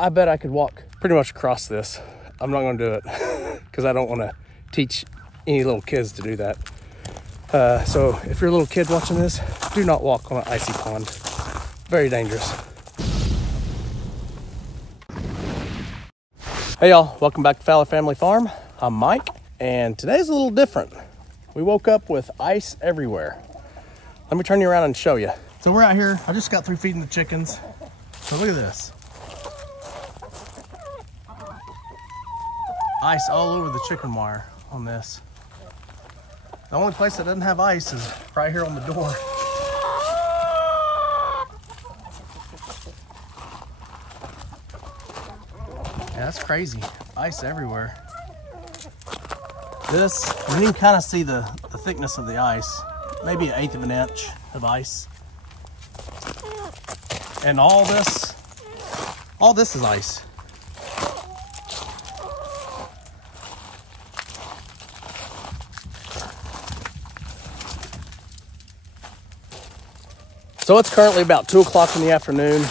I bet I could walk pretty much across this. I'm not gonna do it because I don't wanna teach any little kids to do that. So if you're a little kid watching this, do not walk on an icy pond. Very dangerous. Hey y'all, welcome back to Fowler Family Farm. I'm Mike, and today's a little different. We woke up with ice everywhere. Let me turn you around and show you. So we're out here, I just got through feeding the chickens. So look at this. Ice all over the chicken wire on this. The only place that doesn't have ice is right here on the door. Yeah, that's crazy. Ice everywhere. This, you can kind of see the thickness of the ice. Maybe 1/8 of an inch of ice. And all this is ice. So it's currently about 2 o'clock in the afternoon.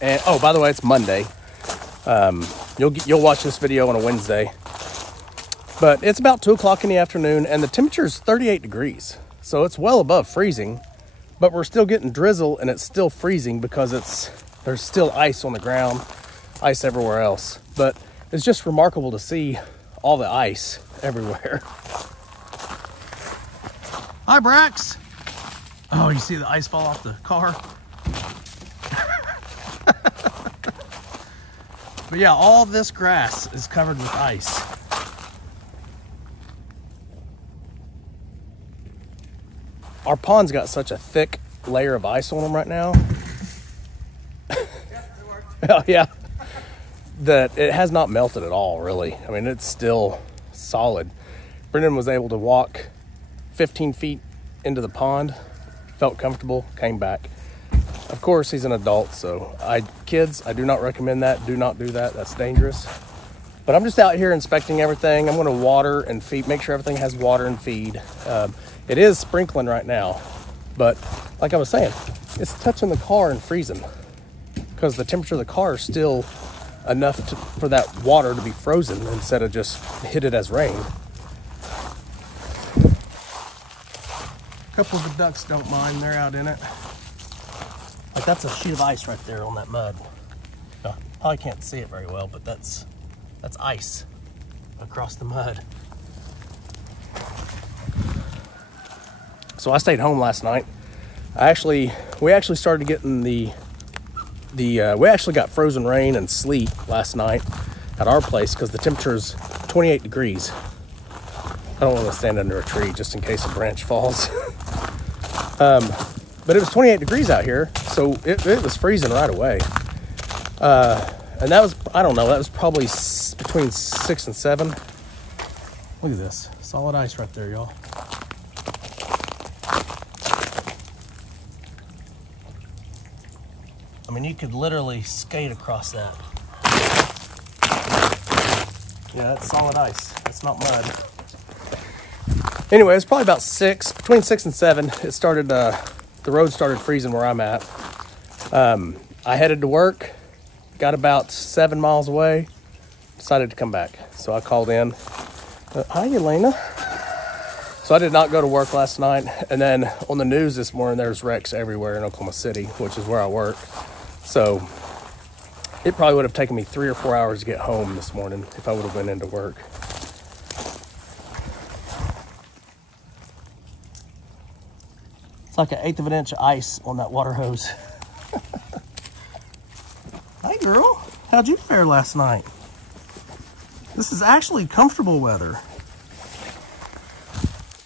And oh, by the way, it's Monday. You'll watch this video on a Wednesday. But it's about 2 o'clock in the afternoon and the temperature is 38 degrees. So it's well above freezing, but we're still getting drizzle and it's still freezing because there's still ice on the ground, ice everywhere else. But it's just remarkable to see all the ice everywhere. Hi, Brax. Oh, you see the ice fall off the car? But yeah, all this grass is covered with ice. Our pond's got such a thick layer of ice on them right now. Oh, yeah. That it has not melted at all, really. I mean, it's still solid. Brendan was able to walk 15 feet into the pond, felt comfortable, came back. Of course, he's an adult, so kids, I do not recommend that. Do not do that. That's dangerous. But I'm just out here inspecting everything. I'm going to water and feed, make sure everything has water and feed. It is sprinkling right now, but like I was saying, it's touching the car and freezing because the temperature of the car is still enough for that water to be frozen instead of just hit it as rain. A couple of the ducks don't mind, they're out in it. Like that's a sheet of ice right there on that mud. No, probably can't see it very well, but that's ice across the mud. So I stayed home last night. We actually started getting we actually got frozen rain and sleet last night at our place because the temperature's 28 degrees. I don't want to stand under a tree just in case a branch falls. But it was 28 degrees out here, so it was freezing right away. And that was, I don't know, that was probably between 6 and 7. Look at this, solid ice right there, y'all. I mean, you could literally skate across that. Yeah, that's solid ice. That's not mud. Anyway, it's probably about between 6 and 7. It started, the road started freezing where I'm at. I headed to work, got about 7 miles away, decided to come back. So I called in. Hi, Elena. So I did not go to work last night. And then on the news this morning, there's wrecks everywhere in Oklahoma City, which is where I work. So it probably would have taken me 3 or 4 hours to get home this morning if I would have went into work. It's like 1/8 of an inch of ice on that water hose. Hey girl, how'd you fare last night? This is actually comfortable weather.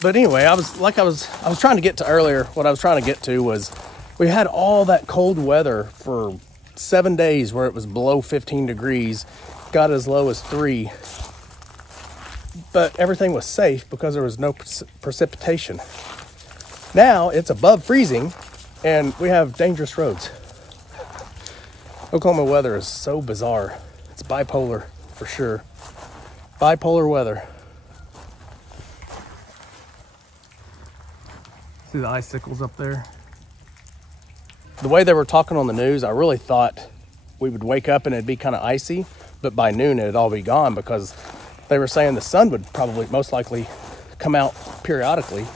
But anyway, I was trying to get to earlier. What I was trying to get to was we had all that cold weather for 7 days where it was below 15 degrees, got as low as 3. But everything was safe because there was no precipitation. Now it's above freezing and we have dangerous roads. Oklahoma weather is so bizarre. It's bipolar for sure. Bipolar weather. See the icicles up there? The way they were talking on the news, I really thought we would wake up and it'd be kind of icy, but by noon it'd all be gone because they were saying the sun would probably most likely come out periodically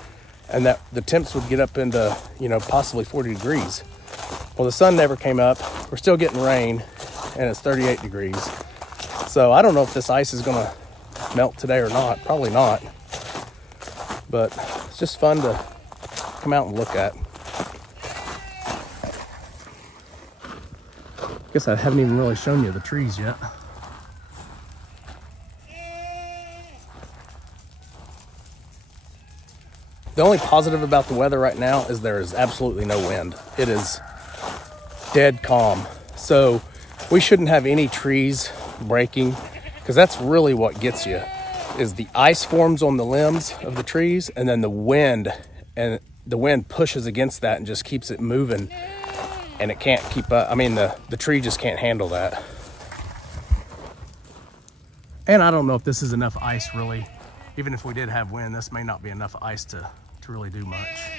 and that the temps would get up into, possibly 40 degrees. Well, the sun never came up. We're still getting rain and it's 38 degrees. So I don't know if this ice is gonna melt today or not. Probably not. But it's just fun to come out and look at. Guess I haven't even really shown you the trees yet. The only positive about the weather right now is there is absolutely no wind. It is dead calm. So we shouldn't have any trees breaking, because that's really what gets you, is the ice forms on the limbs of the trees and then the wind pushes against that and just keeps it moving. And it can't keep up. I mean, the tree just can't handle that. And I don't know if this is enough ice, really. Even if we did have wind, this may not be enough ice to really do much.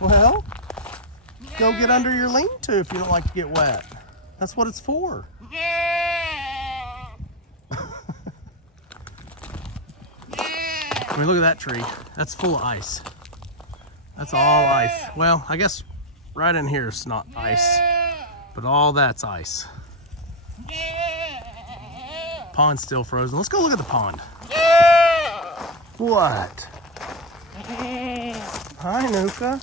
Well, go get under your lean-to if you don't like to get wet. That's what it's for. I mean, look at that tree. That's full of ice. That's all ice. Well, I guess right in here is not ice, but all that's ice. Pond's still frozen. Let's go look at the pond. What? Hi, Nuka.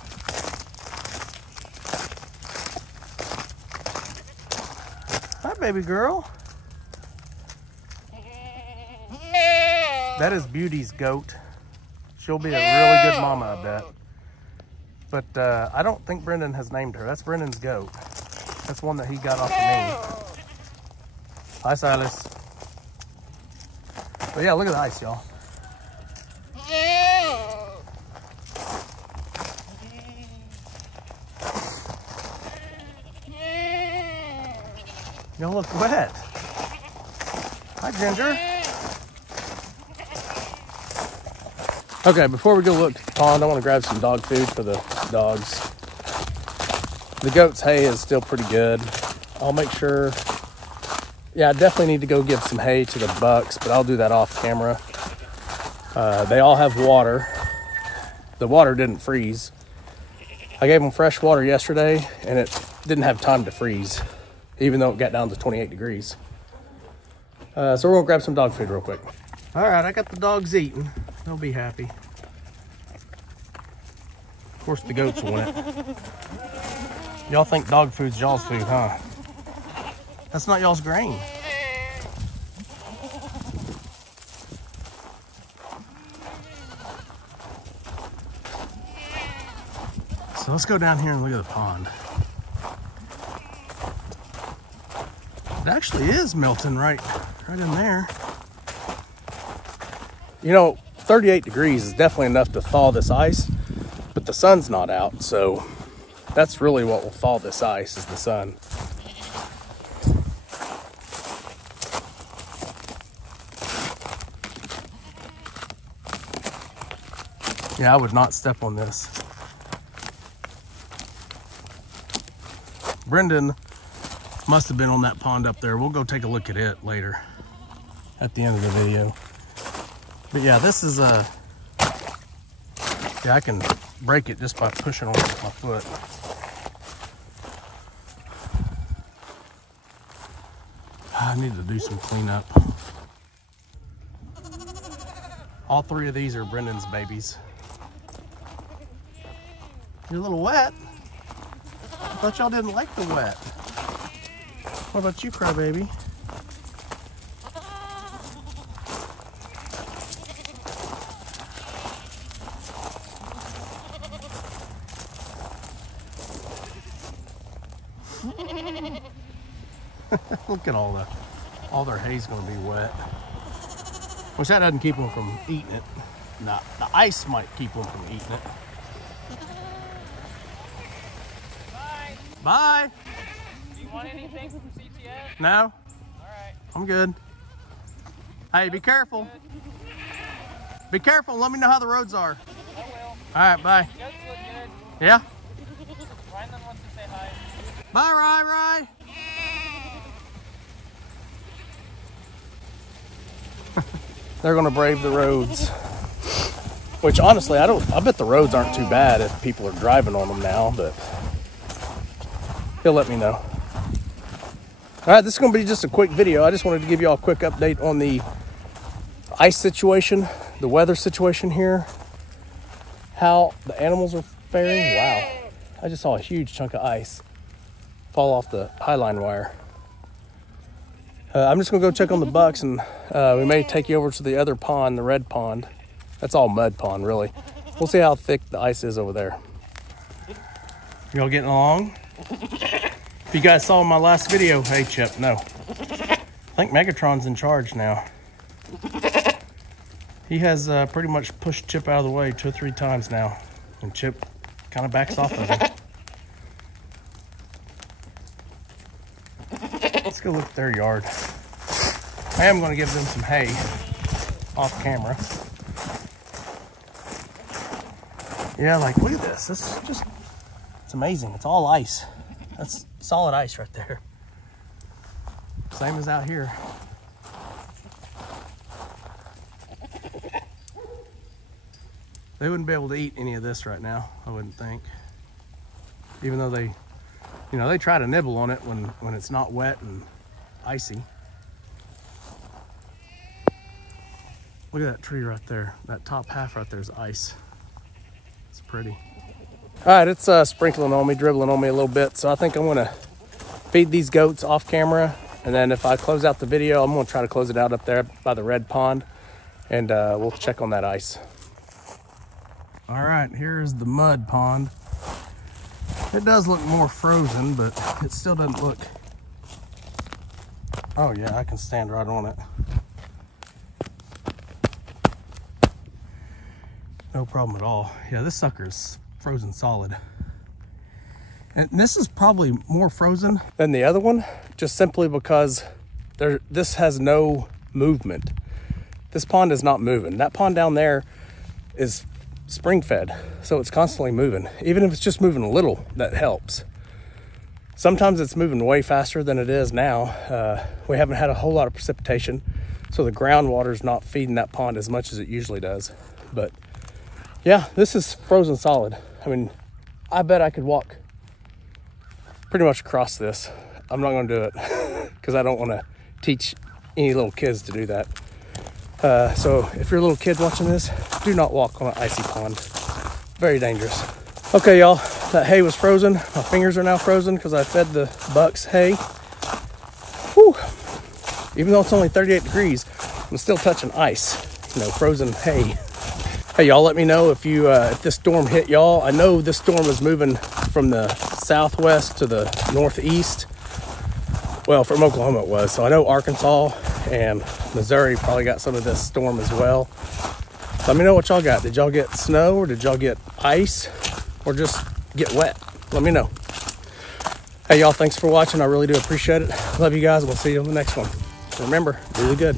Hi, baby girl. That is Beauty's goat. She'll be a really good mama, I bet. But I don't think Brendan has named her. That's Brendan's goat. That's one that he got off of me. Hi, Silas. But yeah, look at the ice, y'all. Y'all look wet. Hi, Ginger. Okay, before we go look at the pond, I want to grab some dog food for the dogs. The goat's hay is still pretty good. I'll make sure. Yeah, I definitely need to go give some hay to the bucks, but I'll do that off camera. They all have water. The water didn't freeze. I gave them fresh water yesterday, and it didn't have time to freeze, even though it got down to 28 degrees. So we're gonna grab some dog food real quick. All right, I got the dogs eating. They'll be happy. Of course, the goats want it. Y'all think dog food's y'all's food, huh? That's not y'all's grain. So let's go down here and look at the pond. It actually is melting right in there. 38 degrees is definitely enough to thaw this ice, but the sun's not out, so that's really what will thaw this ice, is the sun. Yeah, I would not step on this. Brendan must have been on that pond up there. We'll go take a look at it later at the end of the video. But yeah, this is yeah, I can break it just by pushing on it with my foot. I need to do some cleanup. All three of these are Brendan's babies. You're a little wet. I thought y'all didn't like the wet. What about you, crybaby? Look at all their hay's gonna be wet. Which that doesn't keep them from eating it. Nah, the ice might keep them from eating it. Bye. Bye. Do you want anything from CTS? No? All right. I'm good. Hey, be careful. Be careful. Let me know how the roads are. I will. All right, bye. Goats look good. Yeah? Find Bye, Rai. They're gonna brave the roads. Which honestly, I bet the roads aren't too bad if people are driving on them now, but he'll let me know. All right, this is gonna be just a quick video. I just wanted to give you all a quick update on the ice situation, the weather situation here, how the animals are faring. Wow, I just saw a huge chunk of ice fall off the highline wire. I'm just gonna go check on the bucks, and we may take you over to the other pond, the red pond. That's all mud pond, really. We'll see how thick the ice is over there. Y'all getting along? If you guys saw my last video, hey Chip, no. I think Megatron's in charge now. He has pretty much pushed Chip out of the way 2 or 3 times now, and Chip kind of backs off of him. Let's go look at their yard. I am going to give them some hay off camera. Yeah, like, look at this. This is just, it's amazing. It's all ice. That's solid ice right there. Same as out here. They wouldn't be able to eat any of this right now, I wouldn't think. Even though they, you know, they try to nibble on it when it's not wet and icy. Look at that tree right there. That top half right there is ice. It's pretty. All right, it's sprinkling on me, dribbling on me a little bit. So I think I'm gonna feed these goats off camera. And then if I close out the video, I'm gonna try to close it out up there by the red pond. And we'll check on that ice. All right, here's the mud pond. It does look more frozen, but it still doesn't look. Oh yeah, I can stand right on it. No problem at all. Yeah, this sucker's frozen solid. And this is probably more frozen than the other one, just simply because this has no movement. This pond is not moving. That pond down there is spring fed, so it's constantly moving. Even if it's just moving a little, that helps. Sometimes it's moving way faster than it is now. We haven't had a whole lot of precipitation, so the groundwater is not feeding that pond as much as it usually does. But yeah, this is frozen solid. I mean, I bet I could walk pretty much across this. I'm not gonna do it because I don't wanna teach any little kids to do that. So if you're a little kid watching this, do not walk on an icy pond. Very dangerous. Okay, y'all, that hay was frozen. My fingers are now frozen because I fed the bucks hay. Whew. Even though it's only 38 degrees, I'm still touching ice, you know, frozen hay. Hey, y'all, let me know if this storm hit y'all. I know this storm is moving from the southwest to the northeast. Well, from Oklahoma it was. So I know Arkansas and Missouri probably got some of this storm as well. Let me know what y'all got. Did y'all get snow, or did y'all get ice, or just get wet? Let me know. Hey, y'all, thanks for watching. I really do appreciate it. Love you guys. We'll see you on the next one. Remember, do the good.